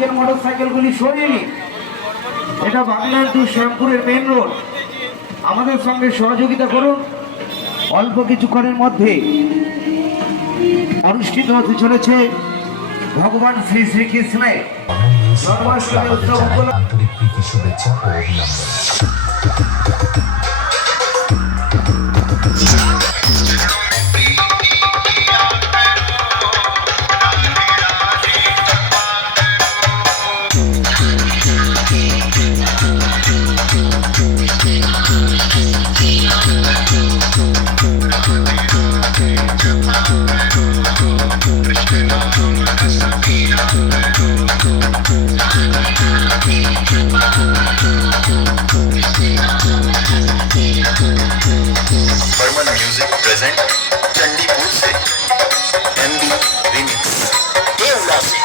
Cycle motor সাইকেলগুলি সরিয়ে নিন। এটা বাংলার টু শ্যামপুরের মেন রোড। আমাদের সঙ্গে সহযোগিতা করুন। অল্প কিছুক্ষণের মধ্যে অনুষ্ঠিত হতে চলেছে ভগবান শ্রী শ্রীকৃষ্ণের জন্মাষ্টমী উৎসব উপলক্ষে আন্তরিক প্রীতি শুভেচ্ছা ও অভিনন্দন। बर्मन म्यूजिक प्रेजेंट चंडीपुर से MB रिमिक्स देवला से